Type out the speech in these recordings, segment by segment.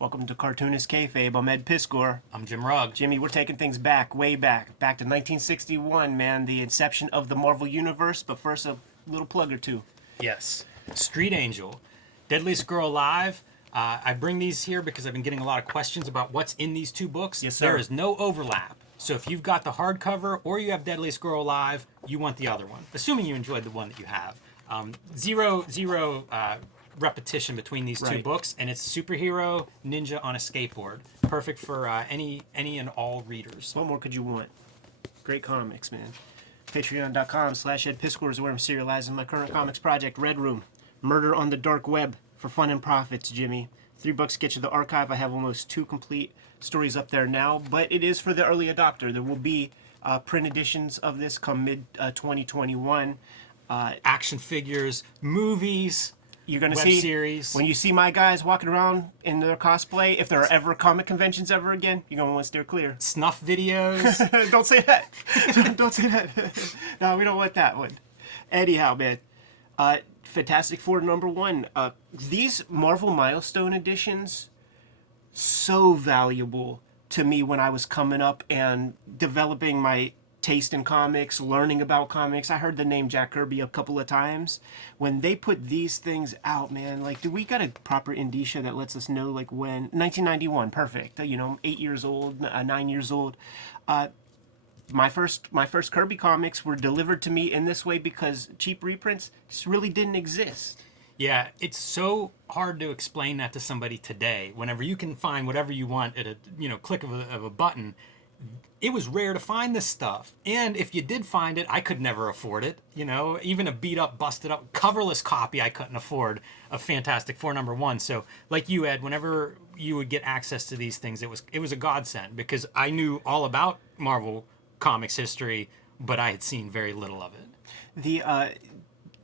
Welcome to Cartoonist Kayfabe. I'm Ed Piskor. I'm Jim Rugg. Jimmy, we're taking things back, way back to 1961, man, the inception of the Marvel Universe. But first, a little plug or two. Yes. Street Angel. Deadliest Girl Alive. I bring these here because I've been getting a lot of questions about what's in these two books. Yes, sir. There is no overlap. So if you've got the hardcover or you have Deadliest Girl Alive, you want the other one, assuming you enjoyed the one that you have. Zero repetition between these two books, and it's superhero ninja on a skateboard. Perfect for any and all readers. What more could you want? Great comics, man. Patreon.com/Ed Piskor is where I'm serializing my current comics project, Red Room. Murder on the Dark Web for fun and profits, Jimmy. $3 get you the archive. I have almost 2 complete stories up there now, but it is for the early adopter. There will be print editions of this come mid-2021. Action figures, movies, you're gonna web see series. When you see my guys walking around in their cosplay, if there are ever comic conventions ever again, you're gonna want to steer clear. Snuff videos. Don't say that. Don't say that. No, we don't want that one. Anyhow, man, Fantastic Four #1. These Marvel Milestone editions, so valuable to me when I was coming up and developing my taste in comics, learning about comics. I heard the name Jack Kirby a couple of times. When they put these things out, man, like, do we got a proper indicia that lets us know, like, when? 1991, perfect. 8 years old, 9 years old. My first Kirby comics were delivered to me in this way because cheap reprints just really didn't exist. Yeah, it's so hard to explain that to somebody today. Whenever you can find whatever you want at a click of a button. It was rare to find this stuff, and if you did find it, I could never afford it. Even a beat up, busted up, coverless copy, I couldn't afford of Fantastic Four #1. So, like you, Ed, whenever you would get access to these things, it was a godsend because I knew all about Marvel Comics history, but I had seen very little of it.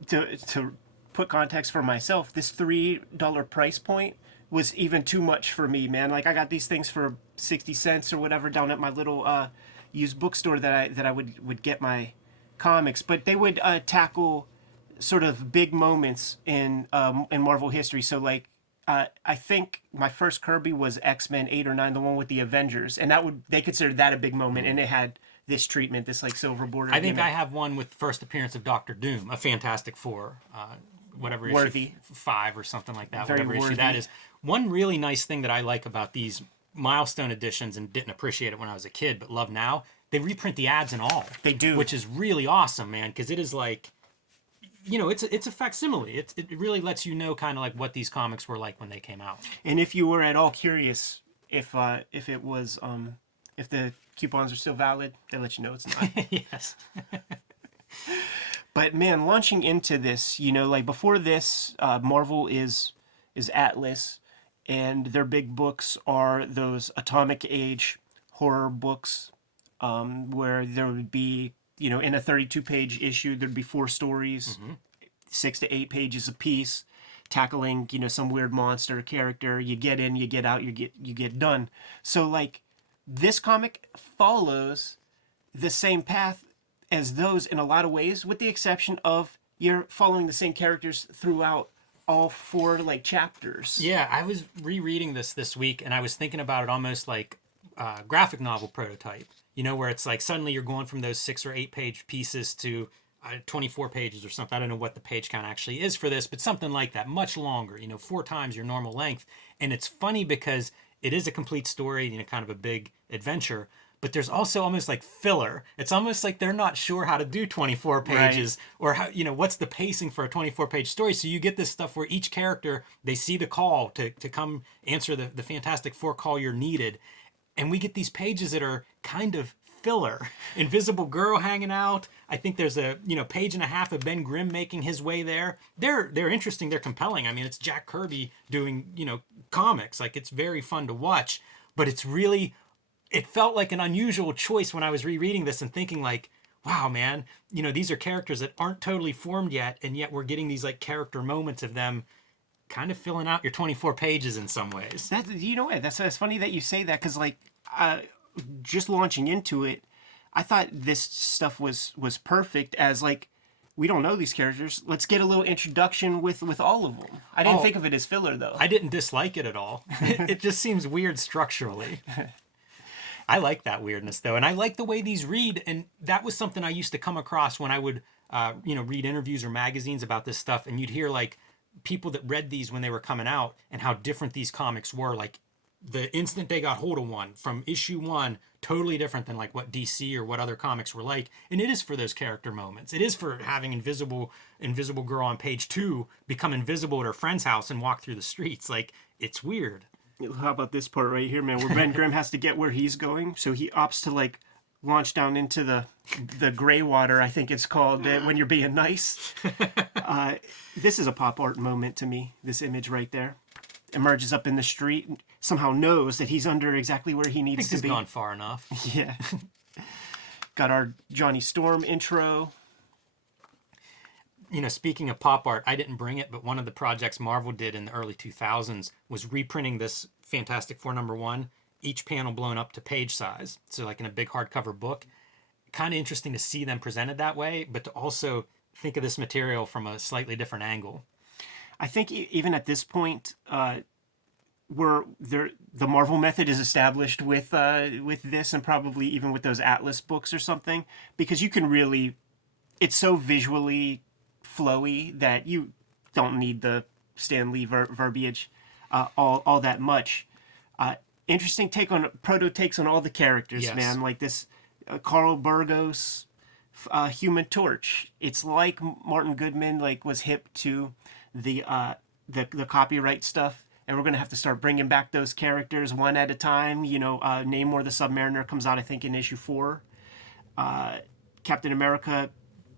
To put context for myself, this $3 price point was even too much for me, man. Like, I got these things for 60 cents or whatever down at my little used bookstore that I would get my comics, but they would tackle sort of big moments in Marvel history. So, like, I think my first Kirby was X-Men 8 or 9, the one with the Avengers, and they considered that a big moment, and it had this treatment, this like silver border. I think I have one with the first appearance of Doctor Doom, a Fantastic Four, whatever issue 5 or something like that. Very whatever worthy. Issue that is. One really nice thing that I like about these milestone editions, and didn't appreciate it when I was a kid, but love now, they reprint the ads and all. They do, which is really awesome, man, because it is like, it's a facsimile. It really lets you know kind of like what these comics were like when they came out. And if you were at all curious if it was if the coupons are still valid, they let you know it's not. Yes. But man, launching into this, like before this, Marvel is Atlas, and their big books are those Atomic Age horror books, where there would be, in a 32-page issue, there'd be 4 stories, 6 to 8 pages a piece, tackling, some weird monster character. You get in, you get out, you get done. So, like, this comic follows the same path as those in a lot of ways, with the exception of you're following the same characters throughout all 4 like chapters. Yeah, I was rereading this week, and I was thinking about it almost like graphic novel prototype. Where it's like suddenly you're going from those 6 or 8 page pieces to 24 pages or something. I don't know what the page count actually is for this, but something like that, much longer. 4 times your normal length. And it's funny because it is a complete story, kind of a big adventure. But there's also almost like filler. It's almost like they're not sure how to do 24 pages, or how, what's the pacing for a 24-page story. So you get this stuff where each character, they see the call to come answer the Fantastic Four call you're needed. And we get these pages that are kind of filler. Invisible Girl hanging out. I think there's a page and a half of Ben Grimm making his way there. They're interesting. They're compelling. I mean, it's Jack Kirby doing comics. Like, it's very fun to watch. But it felt like an unusual choice when I was rereading this and thinking like, wow, man, these are characters that aren't totally formed yet, and yet we're getting these like character moments of them kind of filling out your 24 pages in some ways. That's funny that you say that, because like just launching into it, I thought this stuff was perfect as like we don't know these characters. Let's get a little introduction with all of them. I didn't Oh. think of it as filler, though. I didn't dislike it at all. It just seems weird structurally. I like that weirdness though, and I like the way these read. And that was something I used to come across when I would, read interviews or magazines about this stuff, and you'd hear like people that read these when they were coming out and how different these comics were. Like the instant they got hold of one from issue one, totally different than like what DC or what other comics were like. And it is for those character moments. It is for having Invisible Girl on page 2 become invisible at her friend's house and walk through the streets. Like, it's weird. How about this part right here, man, where Ben Grimm has to get where he's going, so he opts to like launch down into the gray water, I think it's called, when you're being nice. This is a pop art moment to me. This image right there emerges up in the street, and somehow knows that he's under exactly where he needs to He's be. gone far enough. Yeah. Got our Johnny Storm intro. Speaking of pop art, I didn't bring it, but one of the projects Marvel did in the early 2000s was reprinting this Fantastic Four #1, each panel blown up to page size. So like in a big hardcover book. Kind of interesting to see them presented that way, but to also think of this material from a slightly different angle. I think even at this point, the Marvel method is established with this, and probably even with those Atlas books or something, because you can really, it's so visually flowy that you don't need the Stan Lee verbiage all that much. Interesting proto takes on all the characters, Yes. man. Like this Carl Burgos Human Torch. It's like Martin Goodman was hip to the copyright stuff, and we're gonna have to start bringing back those characters one at a time. Namor the Submariner comes out, I think, in issue 4. Captain America,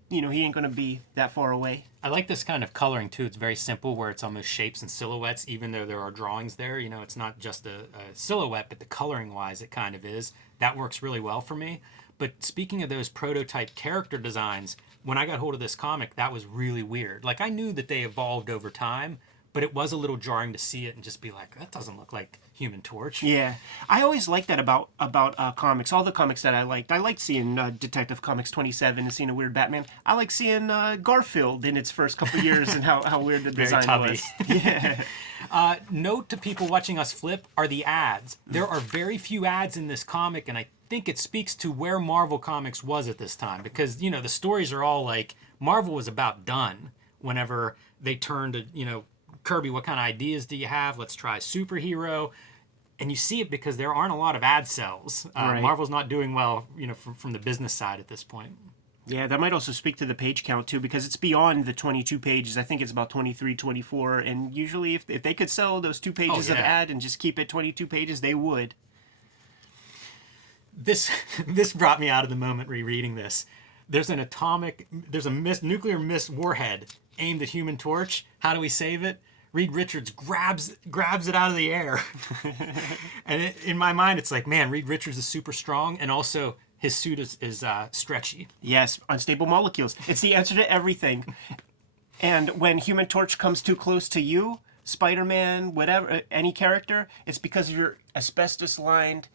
he ain't gonna be that far away. I like this kind of coloring too. It's very simple, where it's almost shapes and silhouettes, even though there are drawings there. It's not just a silhouette, but the coloring wise, it kind of is. That works really well for me. But speaking of those prototype character designs, when I got hold of this comic, that was really weird. Like, I knew that they evolved over time, but it was a little jarring to see it and just be like, that doesn't look like Human Torch. Yeah, I always liked that about comics. All the comics that I liked seeing Detective Comics 27 and seeing a weird Batman. I like seeing Garfield in its first couple years and how weird the design tubby. was. Yeah. Note to people watching us flip are the ads. There are very few ads in this comic, and I think it speaks to where Marvel Comics was at this time, because the stories are all like Marvel was about done whenever they turned to Kirby, what kind of ideas do you have? Let's try superhero. And you see it because there aren't a lot of ad sales. Right. Marvel's not doing well, from the business side at this point. Yeah, that might also speak to the page count too, because it's beyond the 22 pages. I think it's about 23, 24. And usually if they could sell those 2 pages of ad and just keep it 22 pages, they would. This brought me out of the moment rereading this. There's a nuclear missile warhead aimed at Human Torch. How do we save it? Reed Richards grabs it out of the air. And in my mind, it's like, man, Reed Richards is super strong, and also his suit is stretchy. Yes, unstable molecules. It's the answer to everything. And when Human Torch comes too close to you, Spider-Man, whatever, any character, it's because of your asbestos-lined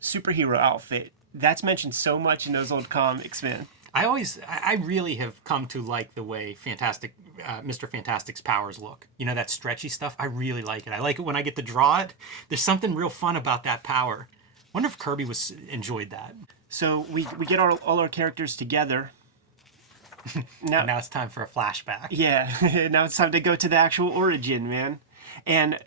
superhero outfit. That's mentioned so much in those old comics, man. I really have come to like the way Mr. Fantastic's powers look. That stretchy stuff. I really like it. I like it when I get to draw it. There's something real fun about that power. Wonder if Kirby enjoyed that. So we get all our characters together. Now it's time for a flashback. Yeah, now it's time to go to the actual origin, man. And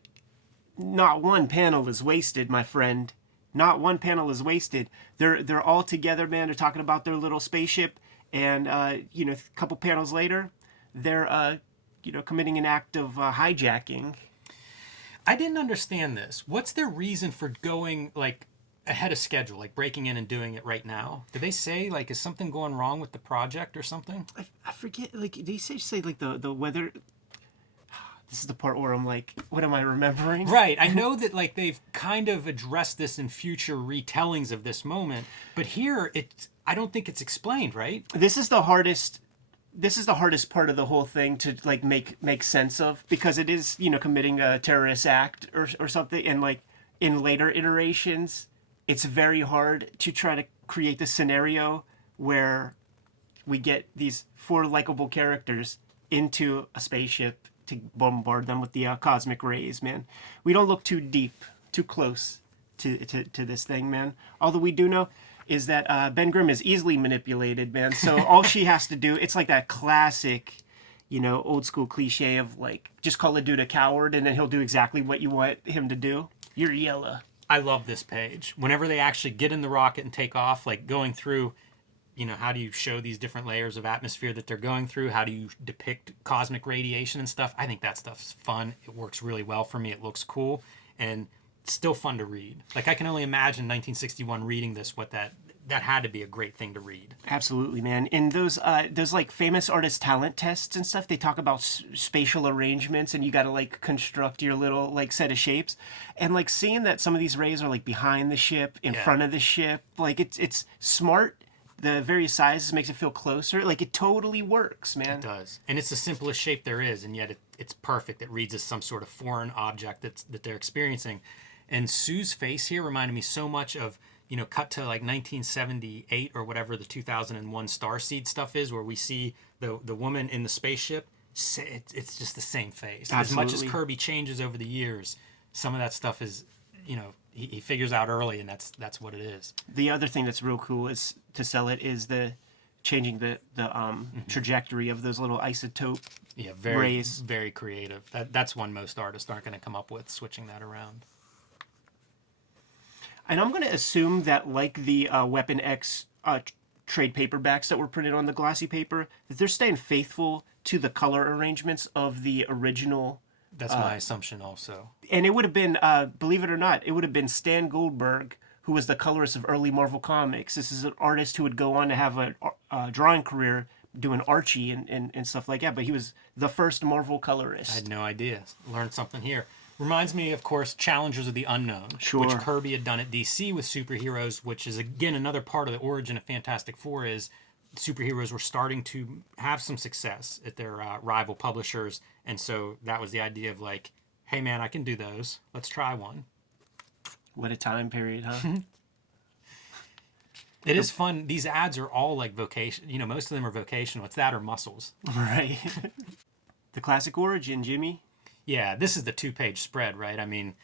not one panel is wasted, my friend. Not one panel is wasted. They're all together, man. They're talking about their little spaceship, and a couple panels later, they're committing an act of hijacking. I didn't understand this. What's their reason for going ahead of schedule, like breaking in and doing it right now? Did they say is something going wrong with the project or something? I forget. Did they say the weather? This is the part where I'm like, what am I remembering? Right. I know that they've kind of addressed this in future retellings of this moment, but here I don't think it's explained, right? This is the hardest part of the whole thing to make sense of, because it is, committing a terrorist act or something, and in later iterations, it's very hard to try to create the scenario where we get these 4 likable characters into a spaceship to bombard them with the cosmic rays, man. We don't look too deep, too close to this thing, man. All that we do know is that Ben Grimm is easily manipulated, man. So all she has to do, it's like that classic, old school cliche of like, just call a dude a coward and then he'll do exactly what you want him to do. You're yellow. I love this page. Whenever they actually get in the rocket and take off, like going through, how do you show these different layers of atmosphere that they're going through? How do you depict cosmic radiation and stuff? I think that stuff's fun. It works really well for me. It looks cool and it's still fun to read. Like I can only imagine 1961 reading this, what that had to be a great thing to read. Absolutely, man. In those like famous artist talent tests and stuff, they talk about spatial arrangements, and you got to like construct your little like set of shapes, and like seeing that some of these rays are like behind the ship, in front of the ship, like it's smart. The various sizes makes it feel closer. Like it totally works, man. It does, and it's the simplest shape there is, and yet it's perfect. It reads as some sort of foreign object that they're experiencing. And Sue's face here reminded me so much of, cut to like 1978 or whatever the 2001 Starseed stuff is, where we see the woman in the spaceship. It's just the same face. Absolutely. As much as Kirby changes over the years, some of that stuff is, he figures out early, and that's what it is. The other thing that's real cool is to sell it is the changing the trajectory of those little isotope rays. Very creative. That's one most artists aren't going to come up with, switching that around. And I'm going to assume that, like the Weapon X trade paperbacks that were printed on the glossy paper, that they're staying faithful to the color arrangements of the original. That's my assumption also. And it would have been, believe it or not, it would have been Stan Goldberg, who was the colorist of early Marvel Comics. This is an artist who would go on to have a drawing career doing Archie and stuff like that. But he was the first Marvel colorist. I had no idea. Learned something here. Reminds me, of course, Challengers of the Unknown, Sure. which Kirby had done at DC with superheroes, which is, again, another part of the origin of Fantastic Four is superheroes were starting to have some success at their rival publishers. And so that was the idea of like, hey, man, I can do those. Let's try one. What a time period, huh? It is fun. These ads are all like vocation. Most of them are vocational. It's that or muscles. Right. The classic origin, Jimmy. Yeah, this is the 2-page spread, right? I mean,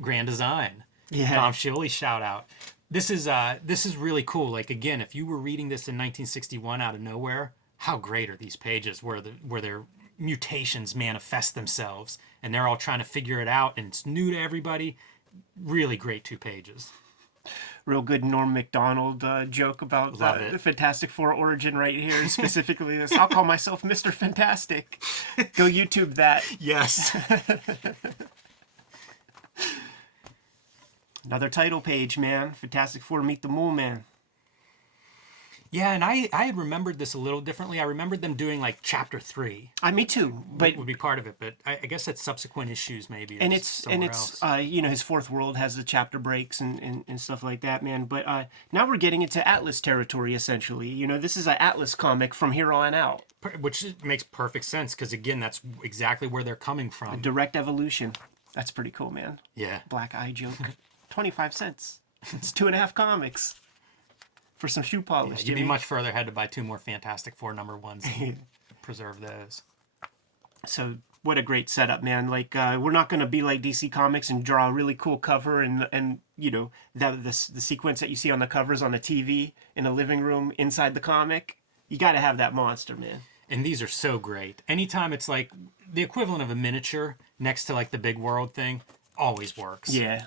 grand design. Yeah. Tom Schiele shout out. This is really cool. Like again, if you were reading this in 1961 out of nowhere, how great are these pages where their mutations manifest themselves and they're all trying to figure it out and it's new to everybody. Really great 2 pages. Real good Norm Macdonald joke about the Fantastic Four origin right here. Specifically this, I'll call myself Mr. Fantastic. Go YouTube that. Yes. Another title page, man. Fantastic Four Meet the Mole Man. Yeah, and I had remembered this a little differently. I remembered them doing like chapter 3. Me too, but would be part of it. But I guess that's subsequent issues maybe. And it's his Fourth World has the chapter breaks and stuff like that, man. But now we're getting into Atlas territory essentially. This is an Atlas comic from here on out, which makes perfect sense because again, that's exactly where they're coming from. A direct evolution. That's pretty cool, man. Yeah. Black eye joke. 25 cents. It's 2.5 comics. For some shoe polish. You'd be much further ahead to buy 2 more Fantastic Four #1s and preserve those. So what a great setup, man. Like we're not going to be like DC Comics and draw a really cool cover and the sequence that you see on the covers on the TV in a living room inside the comic. You got to have that monster, man. And these are so great. Anytime it's like the equivalent of a miniature next to like the big world thing, always works. Yeah.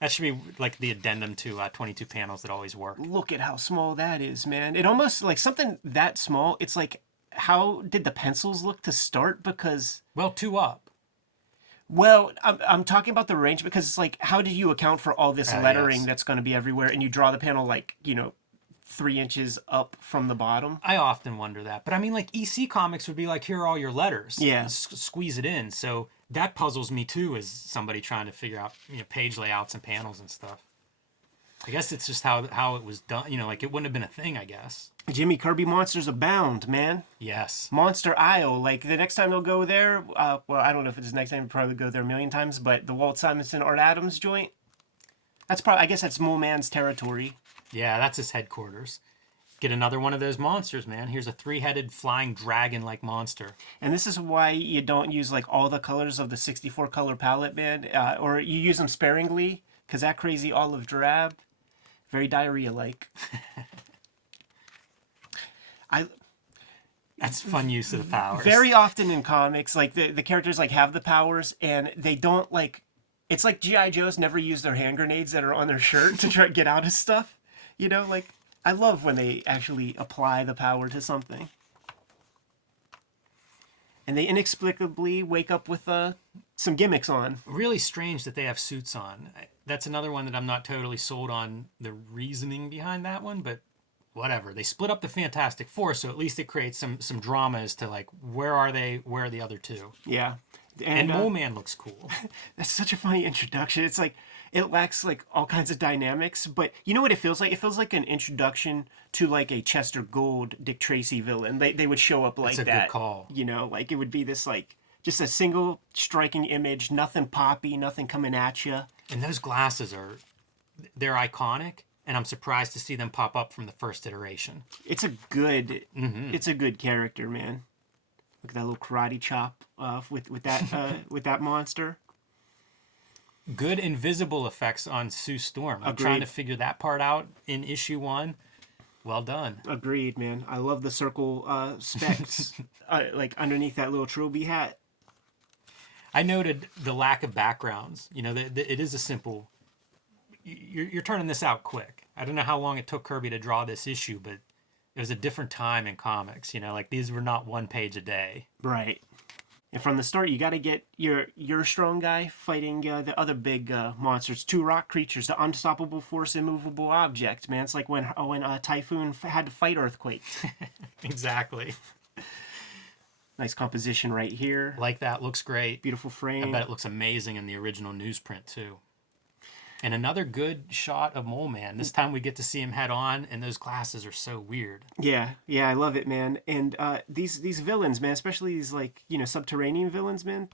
That should be like the addendum to 22 panels that always work. Look at how small that is, man. It almost, like something that small, it's like, how did the pencils look to start? Because... Well, 2 up. Well, I'm talking about the range because it's like, how did you account for all this lettering that's going to be everywhere and you draw the panel like, 3 inches up from the bottom? I often wonder that. But I mean, like EC Comics would be like, here are all your letters. Yeah. Squeeze it in. So... that puzzles me too as somebody trying to figure out page layouts and panels and stuff. I guess it's just how it was done. Like it wouldn't have been a thing, I guess. Jimmy, Kirby monsters abound, man. Yes. Monster Isle. Like the next time they'll go there, well, I don't know if it's the next time, we'll probably go there a million times, but the Walt Simonson Art Adams joint, I guess that's Mole Man's territory. Yeah, that's his headquarters. Get another one of those monsters, man. Here's a 3-headed flying dragon-like monster. And this is why you don't use like all the colors of the 64 color palette, man, or you use them sparingly, because that crazy olive drab, very diarrhea-like. That's fun use of the powers. Very often in comics, like the characters like have the powers and they don't like. It's like GI Joes never use their hand grenades that are on their shirt to try to get out of stuff. You know, like I love when they actually apply the power to something. And they inexplicably wake up with some gimmicks on. Really strange that they have suits on. That's another one that I'm not totally sold on the reasoning behind that one, but whatever. They split up the Fantastic Four, so at least it creates some drama as to like where are they, where are the other two. Yeah. And Mole Man looks cool. That's such a funny introduction. It's like it lacks like all kinds of dynamics, but you know what it feels like? It feels like an introduction to like a Chester Gould Dick Tracy villain. They would show up like That's a that. good call. You know, like it would be this like just a single striking image, nothing poppy, nothing coming at you. And those glasses they're iconic, and I'm surprised to see them pop up from the first iteration. It's a good character, man. Look at that little karate chop with that monster. Good invisible effects on Sue Storm. I'm Agreed. trying to figure that part out in issue 1. Well done. Agreed, man. I love the circle specs like underneath that little trilby hat. I noted the lack of backgrounds. You know, it is a simple. You're turning this out quick. I don't know how long it took Kirby to draw this issue, but it was a different time in comics. You know, like these were not 1 page a day. Right. And from the start, you got to get your strong guy fighting the other big monsters, 2 rock creatures, the unstoppable force, immovable object. Man, it's like when Typhoon had to fight Earthquake. Exactly. Nice composition right here. Like that, looks great. Beautiful frame. I bet it looks amazing in the original newsprint too. And another good shot of Mole Man. This time we get to see him head on, and those glasses are so weird. Yeah, I love it, man. And these villains, man, especially these like subterranean villains, man.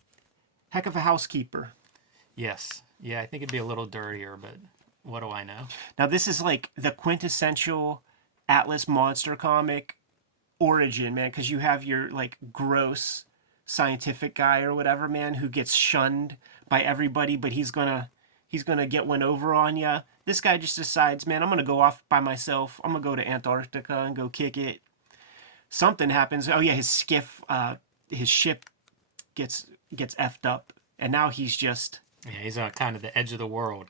Heck of a housekeeper. Yes, yeah, I think it'd be a little dirtier, but what do I know? Now this is like the quintessential Atlas monster comic origin, man, because you have your like gross scientific guy or whatever, man, who gets shunned by everybody, but he's gonna get one over on ya. This guy just decides, man, I'm gonna go off by myself. I'm gonna go to Antarctica and go kick it. Something happens. Oh yeah, his ship gets effed up, and now he's just he's on kind of the edge of the world,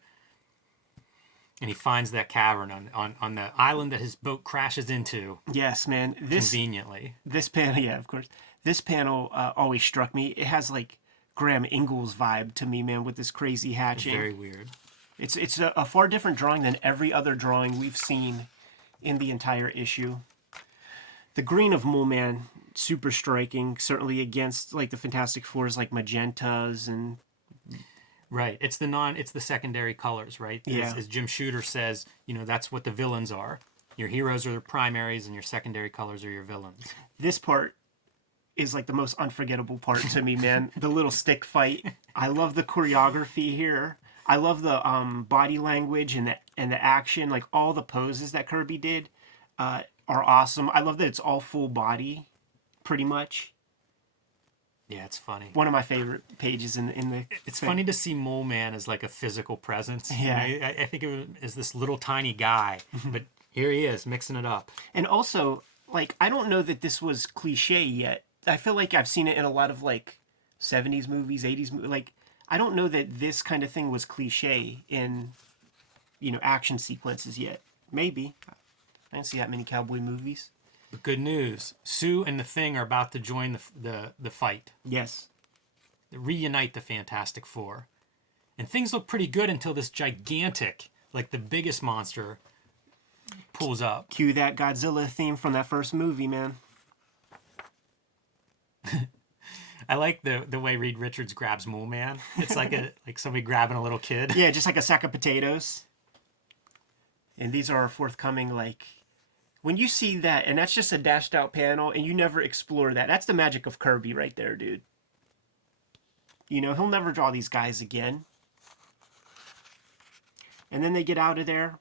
and he finds that cavern on the island that his boat crashes into. Yes, man. Conveniently, this panel, yeah, of course. This panel always struck me. It has like Graham Ingalls vibe to me, man, with this crazy hatching. Very weird. It's a far different drawing than every other drawing we've seen in the entire issue. The green of Mole Man, super striking, certainly against like the Fantastic Four's like magentas and right. It's the secondary colors, right? Yeah. As Jim Shooter says, that's what the villains are. Your heroes are the primaries, and your secondary colors are your villains. This part is like the most unforgettable part to me, man. The little stick fight. I love the choreography here. I love the body language and the action. Like all the poses that Kirby did are awesome. I love that it's all full body, pretty much. Yeah, it's funny. One of my favorite pages in the. It's funny to see Mole Man as like a physical presence. Yeah, I think of him as this little tiny guy, but here he is mixing it up. And also, like, I don't know that this was cliche yet. I feel like I've seen it in a lot of like 70s movies, 80s movies. Like, I don't know that this kind of thing was cliche in, action sequences yet. Maybe. I didn't see that many cowboy movies. But good news. Sue and the Thing are about to join the fight. Yes. They reunite the Fantastic Four. And things look pretty good until this gigantic, like the biggest monster, pulls up. Cue that Godzilla theme from that first movie, man. I like the way Reed Richards grabs Mole Man. It's like somebody grabbing a little kid. Yeah, just like a sack of potatoes. And these are forthcoming, like, when you see that, and that's just a dashed out panel, and you never explore that. That's the magic of Kirby right there, dude. He'll never draw these guys again. And then they get out of there.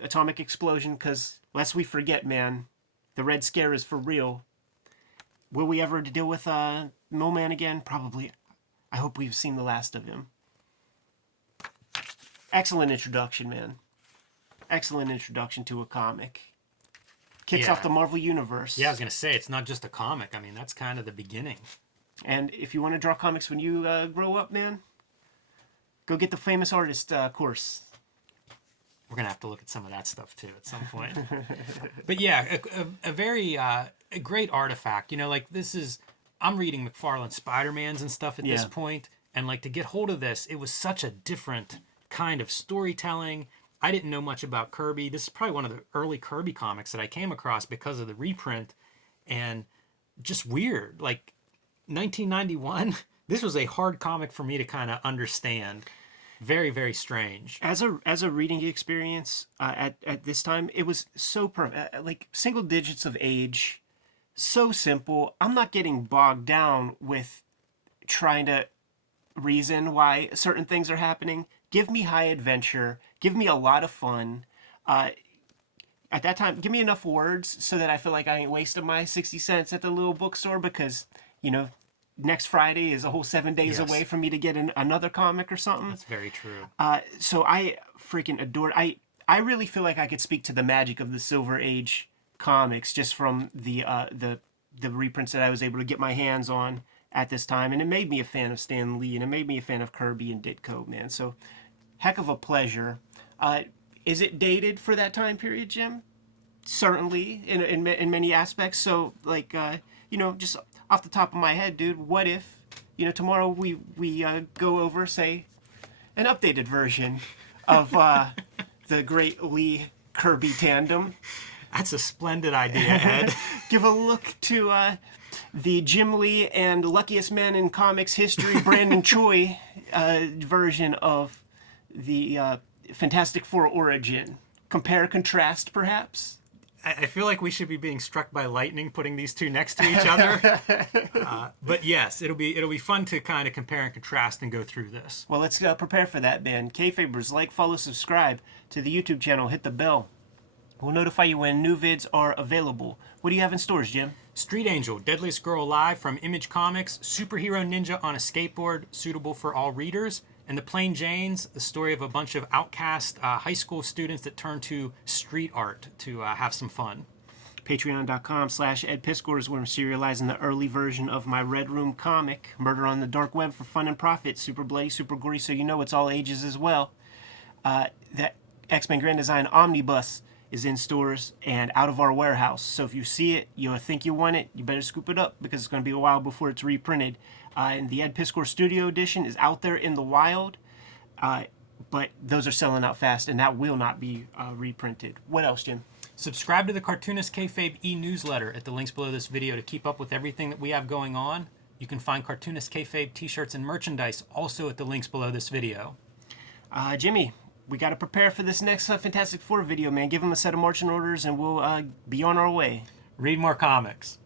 atomic explosion, because lest we forget, man, the Red Scare is for real. Will we ever deal with Millman again? Probably. I hope we've seen the last of him. Excellent introduction, man. Excellent introduction to a comic. Kicks off the Marvel Universe. Yeah, I was going to say, it's not just a comic. I mean, that's kind of the beginning. And if you want to draw comics when you grow up, man, go get the famous artist course. We're going to have to look at some of that stuff, too, at some point. But yeah, a very a great artifact. You know, like, this is... I'm reading McFarlane Spider-Mans and stuff at this point, and, like, to get hold of this, it was such a different kind of storytelling. I didn't know much about Kirby. This is probably one of the early Kirby comics that I came across because of the reprint, and just weird. Like, 1991, this was a hard comic for me to kind of understand. Very, very strange. As a reading experience at this time, it was so perfect. Like, single digits of age, so simple. I'm not getting bogged down with trying to reason why certain things are happening. Give me high adventure. Give me a lot of fun. At that time, give me enough words so that I feel like I ain't wasted my 60 cents at the little bookstore, because, you know, next Friday is a whole 7 days away for me to get another comic or something. That's very true. So I freaking adored. I really feel like I could speak to the magic of the Silver Age comics just from the reprints that I was able to get my hands on at this time, and it made me a fan of Stan Lee, and it made me a fan of Kirby and Ditko, man. So, heck of a pleasure. Is it dated for that time period, Jim? Certainly, in many aspects. So, like, you know, just off the top of my head, dude, what if, you know, tomorrow we go over, say, an updated version of the great Lee Kirby tandem? That's a splendid idea, Ed. Give a look to the Jim Lee and luckiest man in comics history, Brandon Choi, version of the Fantastic Four origin. Compare, contrast, perhaps? I feel like we should be being struck by lightning putting these two next to each other. But yes, it'll be fun to kind of compare and contrast and go through this. Well, let's prepare for that, man. Kayfabers, like, follow, subscribe to the YouTube channel. Hit the bell. We'll notify you when new vids are available. What do you have in stores, Jim? Street Angel, Deadliest Girl Alive from Image Comics, superhero ninja on a skateboard, suitable for all readers. And The Plain Janes, the story of a bunch of outcast high school students that turn to street art to have some fun. Patreon.com/EdPiscor is where I'm serializing the early version of my Red Room comic, Murder on the Dark Web for Fun and Profit. Super bloody, super gory, so you know it's all ages as well. That X-Men Grand Design Omnibus is in stores and out of our warehouse. So if you see it, you think you want it, you better scoop it up, because it's going to be a while before it's reprinted. And the Ed Piscor Studio Edition is out there in the wild, but those are selling out fast, and that will not be reprinted. What else, Jim? Subscribe to the Cartoonist Kayfabe e-newsletter at the links below this video to keep up with everything that we have going on. You can find Cartoonist Kayfabe t-shirts and merchandise also at the links below this video. Jimmy, we got to prepare for this next Fantastic Four video, man. Give them a set of marching orders, and we'll be on our way. Read more comics.